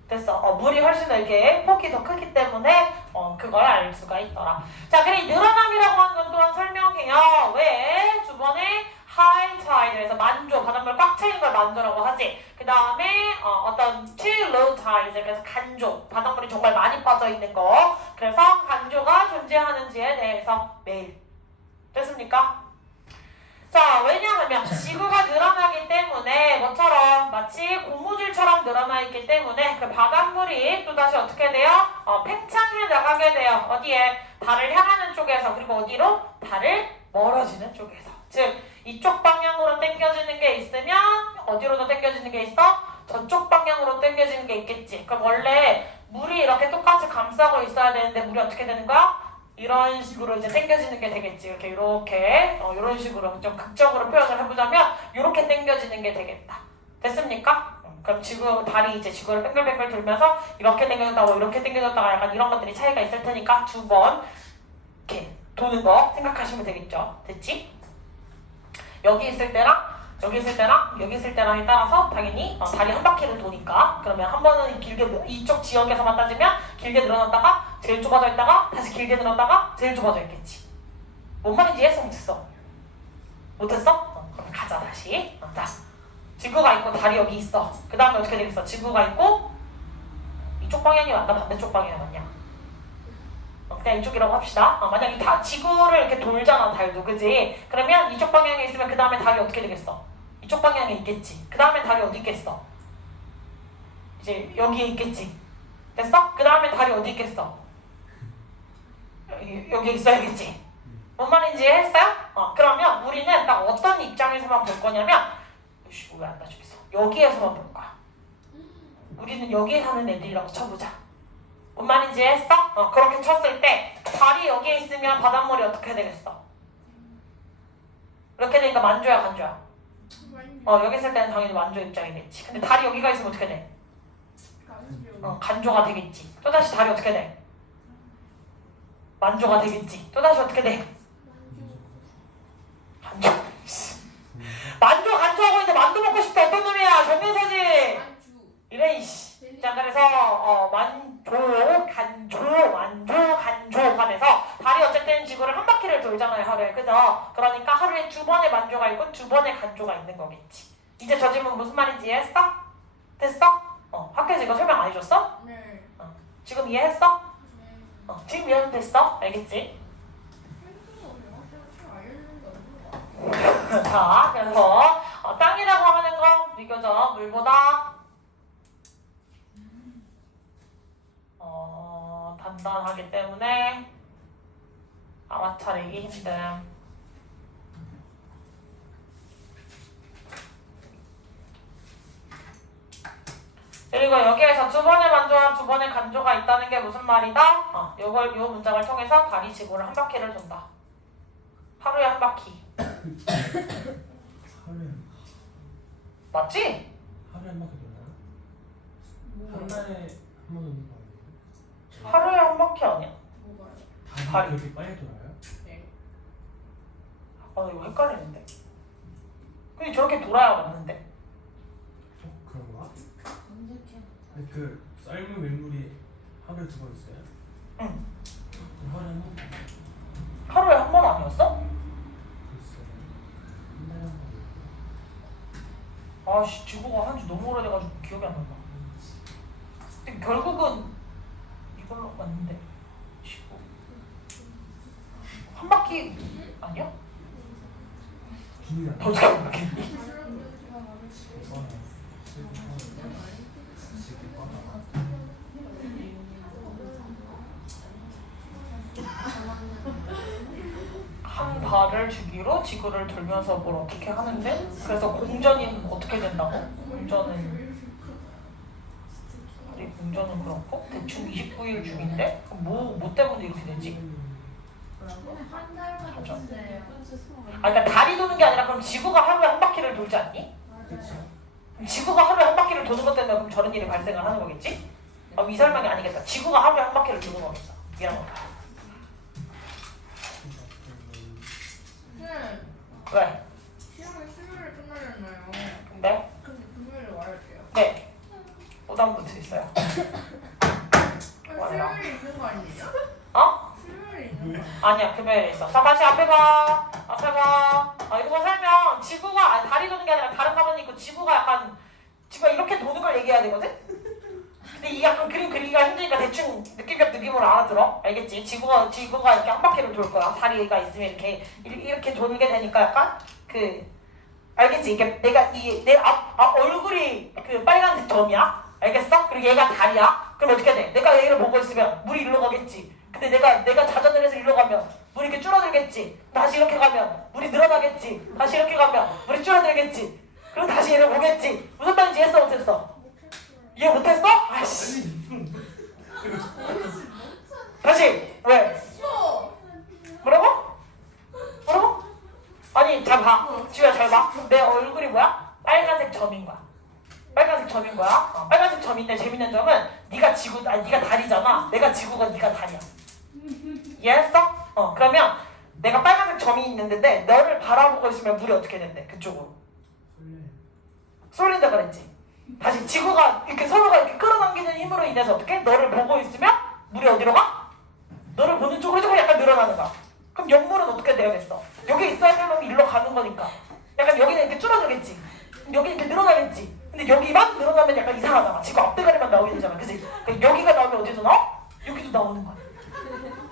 됐어. 물이 훨씬 더 이렇게 폭이 더 크기 때문에 그걸 알 수가 있더라. 자, 그리고 늘어남이라고 하는 건 또한 설명해요. 왜? 두 번에 high tide에서 만조, 바닷물 꽉 차있는 걸 만조라고 하지. 그 다음에 어떤 too low tide, 그래서 간조, 바닷물이 정말 많이 빠져있는 거. 그래서 간조가 존재하는지에 대해서 매일. 됐습니까? 자, 왜냐하면 지구가 늘어나기 때문에 뭐처럼 마치 고무줄처럼 늘어나 있기 때문에 그 바닷물이 또다시 어떻게 돼요? 팽창해 나가게 돼요. 어디에? 달을 향하는 쪽에서. 그리고 어디로? 달을 멀어지는 쪽에서. 즉 이쪽 방향으로 당겨지는 게 있으면 어디로 더 당겨지는 게 있어? 저쪽 방향으로 당겨지는 게 있겠지. 그럼 원래 물이 이렇게 똑같이 감싸고 있어야 되는데 물이 어떻게 되는 거야? 이런 식으로 이제 당겨지는 게 되겠지. 이렇게 이런 식으로 좀 극적으로 표현을 해보자면 이렇게 당겨지는 게 되겠다. 됐습니까? 그럼 달이 이제 지구를 뱅글뱅글 돌면서 이렇게 당겨졌다고 이렇게 당겨졌다가 약간 이런 것들이 차이가 있을 테니까 두 번 이렇게 도는 거 생각하시면 되겠죠. 됐지? 여기 있을 때랑 여기 있을 때랑 여기 있을 때랑에 따라서 당연히 달이 한 바퀴를 도니까 그러면 한 번은 길게 이쪽 지역에서만 따지면 길게 늘어났다가 제일 좁아져 있다가 다시 길게 늘어났다가 제일 좁아져 있겠지. 뭔 말인지 이해했어? 못했어? 못했어? 그럼 가자 다시. 자, 지구가 있고 달이 여기 있어. 그 다음에 어떻게 되겠어? 지구가 있고 이쪽 방향이 맞나 반대쪽 방향이 맞냐? 그냥 이쪽이라고 합시다. 만약에 지구를 이렇게 돌잖아 달도, 그지? 그러면 이쪽 방향에 있으면 그 다음에 달이 어떻게 되겠어? 이쪽 방향에 있겠지. 그 다음에 달이 어디 있겠어? 이제 여기에 있겠지. 됐어? 그 다음에 달이 어디 있겠어? 여기에 있어야겠지. 뭔 말인지 했어요? 그러면 우리는 딱 어떤 입장에서만 볼 거냐면 왜 안 놔주겠어? 여기에서만 볼 거야. 우리는 여기에 사는 애들이라고 쳐보자. 뭔 말인지 했어? 그렇게 쳤을 때 달이 여기에 있으면 바닷물이 어떻게 되겠어? 이렇게 되니까 만조야 간조야? 여기 있을 때는 당연히 만조 입장이겠지. 근데 달이 여기가 있으면 어떻게 돼? 간조가 되겠지. 또다시 달이 어떻게 돼? 만조가 되겠지. 또다시 어떻게 돼? 간조. 만조 간조하고 있는데 만두 먹고 싶다. 어떤 놈이야? 정민서지? 이래 이씨. 자, 그래서 만조, 간조가 돼서 달이 어쨌든 지구를 한 바퀴를 돌잖아요, 하루에. 그죠? 그러니까 하루에 두 번의 만조가 있고 두 번의 간조가 있는 거겠지. 이제 저 질문 무슨 말인지 이해했어? 됐어? 학교에서 이거 설명 안 해줬어? 네. 지금 이해했어? 네. 지금 이해는 됐어? 알겠지? 자, 그래서 땅이라고 하는 건 비교적 물보다 단단하기 때문에 알아차리기 힘든. 그리고 여기에서 두 번의 만조와 두 번의 간조가 있다는 게 무슨 말이다? 요 문장을 통해서 달이 지구를 한 바퀴를 돈다. 하루에 한 바퀴. 맞지? 하루에 한 바퀴 돌아요? 한 달에 한 번 오는 거 아니에요? 하루에 한 바퀴 아니야? 뭐가요? 달이 달이. 그렇게 빨리 돌아요? 네. 이거 헷갈리는데. 근데 저렇게 돌아야 맞는데. 그런가? 아니, 그 썰물 밀물이 하루에 두 번 있어요? 응. 하루에 한 번? 하루에 한 번 아니었어? 글쎄요. 한 달에 한 번. 아씨, 지구가 한지 너무 오래돼가지고 기억이 안 난다. 근데 결국은 이걸로 맞는데. 지구 한 바퀴 아니야? 기억이 안 나. 더 잘 모르겠니? 한 달을 주기로 지구를 돌면서 뭘 어떻게 하는데? 그래서 공전이 어떻게 된다고? 공전은 그렇고 대충 29일 중인데 뭐 때문에 이렇게 되지? 한 달만 줬는데요. 아 그러니까 달이 도는 게 아니라 그럼 지구가 하루에 한 바퀴를 돌지 않니? 그렇죠. 그럼 지구가 하루에 한 바퀴를 도는 것 때문에 그럼 저런 일이 발생을 하는 거겠지? 이 설명이 아니겠다. 지구가 하루에 한 바퀴를 도는 거겠다. 미안하다. 네. 왜? 시험이 수요일에 끝나잖아요. 근데? 근데 금요일에 와야 돼요. 네. 오답노트 있어요. 와라. 수요일에 있는 거 아니에요? 어? 수요일에 있는 거 아니에요? 아니야 금요일에 있어. 자 다시 앞에 봐. 앞에 봐. 이거 설명. 지구가 달이 도는 게 아니라 다른 가만히 있고 지구가 이렇게 도는 걸 얘기해야 되거든? 근데 이 약간 그림 그리기가 힘드니까 대충 느낌으로 알아들어. 알겠지? 지구가 이렇게 한 바퀴를 돌 거야. 다리가 있으면 이렇게 돌게 되니까 약간 알겠지? 이게 내 얼굴이 그 빨간색 점이야. 알겠어? 그리고 얘가 다리야. 그럼 어떻게 돼? 내가 얘를 보고 있으면 물이 일로 가겠지. 근데 내가 자전을 해서 일로 가면 물이 이렇게 줄어들겠지. 다시 이렇게 가면 물이 늘어나겠지. 다시 이렇게 가면 물이 줄어들겠지. 그럼 다시 얘를 보겠지. 무슨 말인지 이해했어 못했어? 이해 못했어? 아이씨. 다시 왜? 뭐라고? 뭐라고? 아니 잘 봐. 지우야 잘 봐. 내 얼굴이 뭐야? 빨간색 점인 거야. 빨간색 점인 거야. 빨간색 점인데 재밌는 점은 네가 다리잖아. 내가 지구가 네가 다리야. 이해했어? 그러면 내가 빨간색 점이 있는데 너를 바라보고 있으면 물이 어떻게 된대? 그쪽으로 쏠린다 그랬지. 다시 지구가 이렇게 서로가 이렇게 끌어당기는 힘으로 인해서 어떻게? 너를 보고 있으면 물이 어디로 가? 너를 보는 쪽으로 조금 약간 늘어나는 거야. 그럼 역물은 어떻게 되어야겠어? 여기 있어야 되면 일로 가는 거니까. 약간 여기는 이렇게 줄어들겠지. 여기 이렇게 늘어나겠지. 근데 여기만 늘어나면 약간 이상하잖아. 지구 앞대가리만 나오게 되잖아. 그치? 그러니까 여기가 나오면 어디서 나와? 여기도 나오는 거야.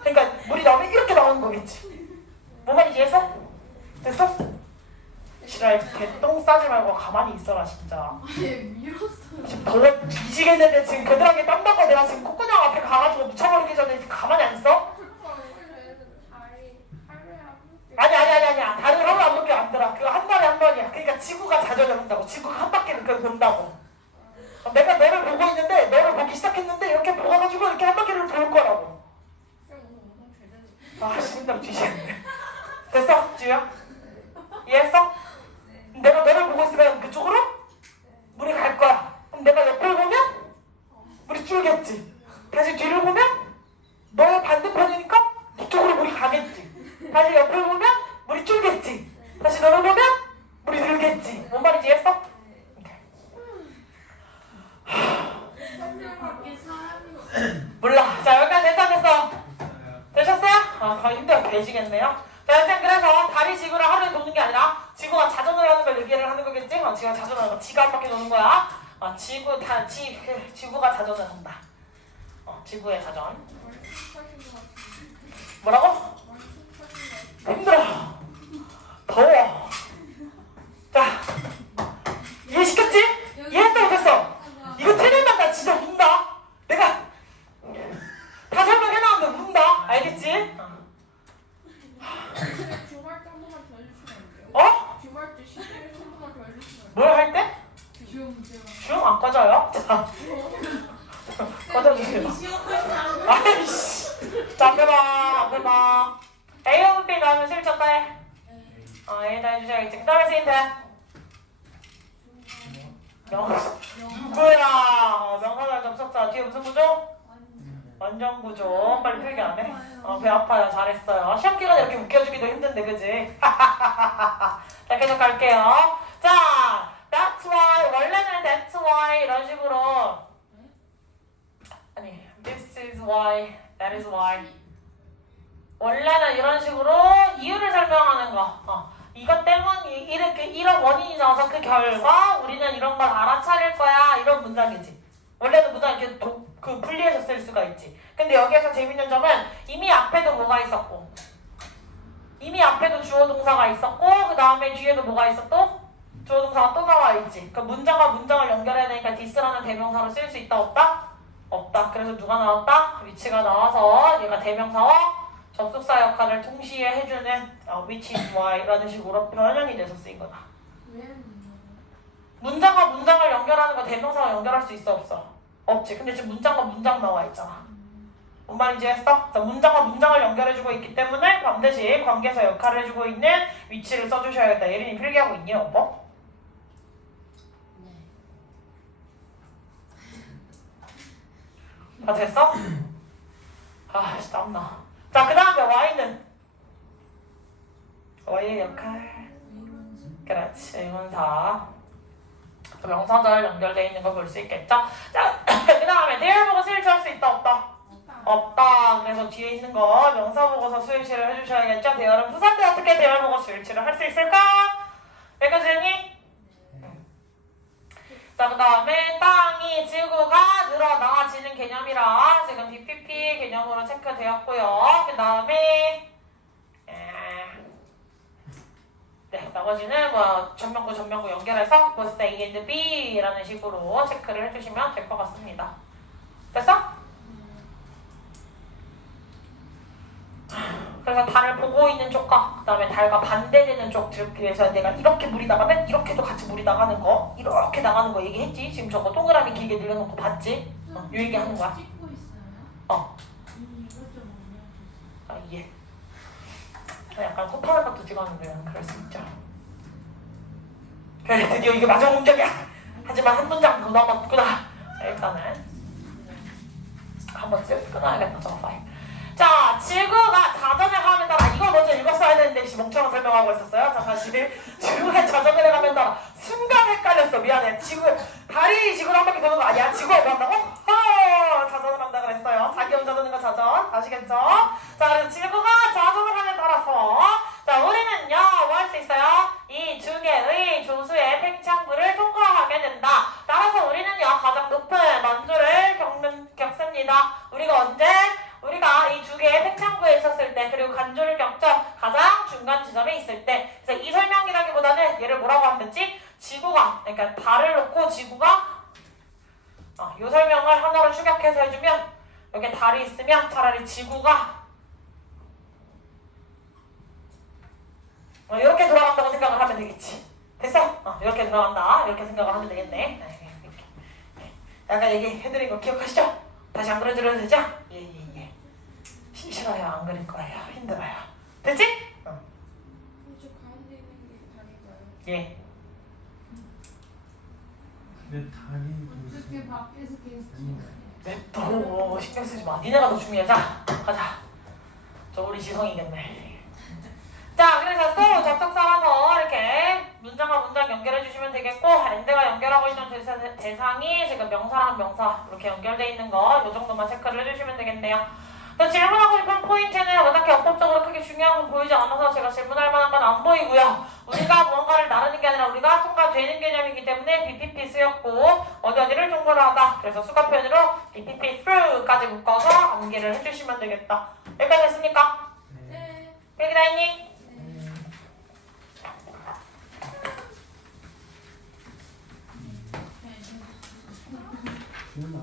그러니까 물이 나오면 이렇게 나오는 거겠지. 뭔 말인지 이해했어? 됐어? 지랄 개똥 싸지 말고 가만히 있어라 진짜. 지금 더워 뒤지겠는데 지금 겨드랑이에 땀 나고 내가 지금 콧구멍 앞에 가가지고 묻혀버리기 전에 지금 가만히 안 있어? 아니야. 다른 하루 안 볼게 안 들어. 그거 한 달에 한 번이야. 그러니까 지구가 자전을 한다고. 지구가 한 바퀴를 그걸 돈다고. 내가 너를 보고 있는데 너를 보기 시작했는데 이렇게 보가지고 이렇게 한 바퀴를 돌 거라고. 아 심장 뒤지겠네. 됐어? 지우야? 이해했어? 내가 너를 보고 있으면 그쪽으로 물이 갈 거야. 그럼 내가 옆을 보면 물이 줄겠지. 다시 뒤를 보면 너의 반대편이니까 뒤쪽으로 물이 가겠지. 다시 옆을 보면 물이 줄겠지. 다시 너를 보면 물이 늘겠지. 뭔 말인지 이해했어? 몰라. 자 여기까지 됐어? 되셨어요? 더 힘들어 개지겠네요. 자 여튼 그래서 달이 지구를 하루에 도는 게 아니라 지구가 자전을 하는 걸 얘기를 하는 거겠지? 지구가 자전을 하는 거. 지가 한 바퀴 도는 거야. 지구가 자전을 한다. 지구의 자전. 뭐라고? 힘들어. 더워. 자 이해시켰지? 이해했어 못했어? 이거 틀리면 나 진짜 운다. 내가 다 설명해놨는데 운다. 알겠지? 주말 때 한 번만 더 해주시면 안 돼요? 어? 주말 때 시간에 한 번만 더 해주시면 안 돼요? 뭘 할 때? 중? 안 꺼져요? 자 꺼져주세요. 아이씨. 자 앞에 봐. A 오브 B 나오면 실전 해. A다 해주셔야겠지. 그 다음에 쓰인대. 누구야? 명사절 접속사 뒤에 무슨 구조? 완전 구조. 빨리 필기 안 해? 배 아파요. 잘했어요. 시험 기간에 이렇게 웃겨주기도 힘든데 그지? 자 계속 갈게요. 자 that's why 원래는 that's why 이런 식으로 아니 this is why that is why 원래는 이런 식으로 이유를 설명하는 거. 이것 때문에 이런 원인이 나와서 그 결과 우리는 이런 걸 알아차릴 거야. 이런 문장이지. 원래는 문장 이렇게 분리해서 쓸 수가 있지. 근데 여기에서 재밌는 점은 이미 앞에도 뭐가 있었고 이미 앞에도 주어 동사가 있었고 그 다음에 뒤에도 뭐가 있었고 주어 동사가 또 나와 있지. 그러니까 문장과 문장을 연결해야 되니까 this라는 대명사로 쓸 수 있다 없다? 없다. 그래서 누가 나왔다? 위치가 나와서 얘가 대명사와 접속사 역할을 동시에 해주는 which is why라는 식으로 변형이 돼서 쓰인 거다. 문장과 문장을 연결하는 거 대명사가 연결할 수 있어 없어? 없지. 근데 지금 문장과 문장 나와 있잖아. 뭔 말인지 했어? 자, 문장과 문장을 연결해주고 있기 때문에 반드시 관계에서 역할을 해주고 있는 위치를 써주셔야겠다. 예린이 필기하고 있니, 여보? 다 됐어? 아, 진짜 땀나. 자, 그 다음에 Y는? Y의 역할. 그렇지, 의문사. 명사절 연결되어 있는 거 볼 수 있겠죠? 자, 그 다음에 대열 보고 스위치할 수 있다, 없다? 없다. 그래서 뒤에 있는 거 명사 보고서 스위치를 해주셔야겠죠? 대열은 부사인데 어떻게 대열 보고 스위치를 할 수 있을까? 여기까지니? 자, 그 다음에 땅이 지구가 늘어나지는 개념이라 지금 BPP 개념으로 체크되었고요. 그 다음에 네, 나머지는 뭐 전명구 연결해서 both A and B라는 식으로 체크를 해주시면 될 것 같습니다. 됐어? 그래서 달을 보고 있는 쪽과 그 다음에 달과 반대되는 쪽, 그래서 내가 이렇게 물이 나가면 이렇게도 같이 물이 나가는 거, 이렇게 나가는 거 얘기했지? 지금 저거 동그라미 길게 늘려놓고 봤지? 요 얘기 하는 거야. 찍고 있어요? 어. 이거 좀 올려주세요. 아, 예. 약간 코파는 것도 찍었는데 그럴 수 있죠. 그래, 드디어 이게 마지막 문장이야. 하지만 한 문장 더 남았구나. 자, 일단은 한번 쓱 끊어야겠다, 저거 파일. 자, 지구가 자전을 가면 따라 이걸 먼저 읽었어야 되는데 멍청한 설명하고 있었어요. 자, 다시 지구가 자전을 가면 따라 순간 헷갈렸어. 미안해. 달이 지구를 한 바퀴 도는 거 아니야? 지구가 뭐 한다고? 자전을 한다 그랬어요. 자기 혼자 도는 거 자전. 아시겠죠? 자, 그래서 지구가 자전을 하면 따라서 자, 우리는요, 뭐 할 수 있어요? 이 두 개의 조수의 팽창부를 통과하게 된다. 따라서 우리는요, 가장 높은 만조를 겪습니다. 우리가 언제? 우리가 이 두 개의 팽창부에 있었을 때, 그리고 간조를 겪죠. 가장 중간 지점에 있을 때. 그래서 이 설명이라기보다는 얘를 뭐라고 한댔지? 지구가, 그러니까 달을 놓고 지구가 이 설명을 하나로 축약해서 해주면 여기에 달이 있으면 차라리 지구가 이렇게 돌아간다고 생각을 하면 되겠지. 됐어? 이렇게 돌아간다. 이렇게 생각을 하면 되겠네. 약간 얘기해드린 거 기억하시죠? 다시 안 그려드려도 되죠? 예. 싫어요. 안 그릴 거예요. 힘들어요. 됐지? 저 가운데 있는 게 다리가요. 예. 내 다리 어떻게 밖에서 계속 냅둬. 신경 쓰지 마. 니네가 더 중요해. 자, 가자. 저 우리 지성이겠네. 자, 그래서 또 접속사라서 이렇게 문장과 문장 연결해 주시면 되겠고, 엔드가 연결하고 있는 대상이 지금 명사랑 명사 이렇게 연결돼 있는 거, 이 정도만 체크를 해주시면 되겠네요. 또 질문하고 싶은 포인트는 워낙에 어법적으로 크게 중요한 건 보이지 않아서 제가 질문할 만한 건 안 보이고요. 우리가 무언가를 나르는 게 아니라 우리가 통과되는 개념이기 때문에 BPP 쓰였고 어디를 통과를 하다. 그래서 수가 표현으로 BPP through까지 묶어서 암기를 해주시면 되겠다. 여기까지 됐습니까? 네. 여기 다 있니? 질문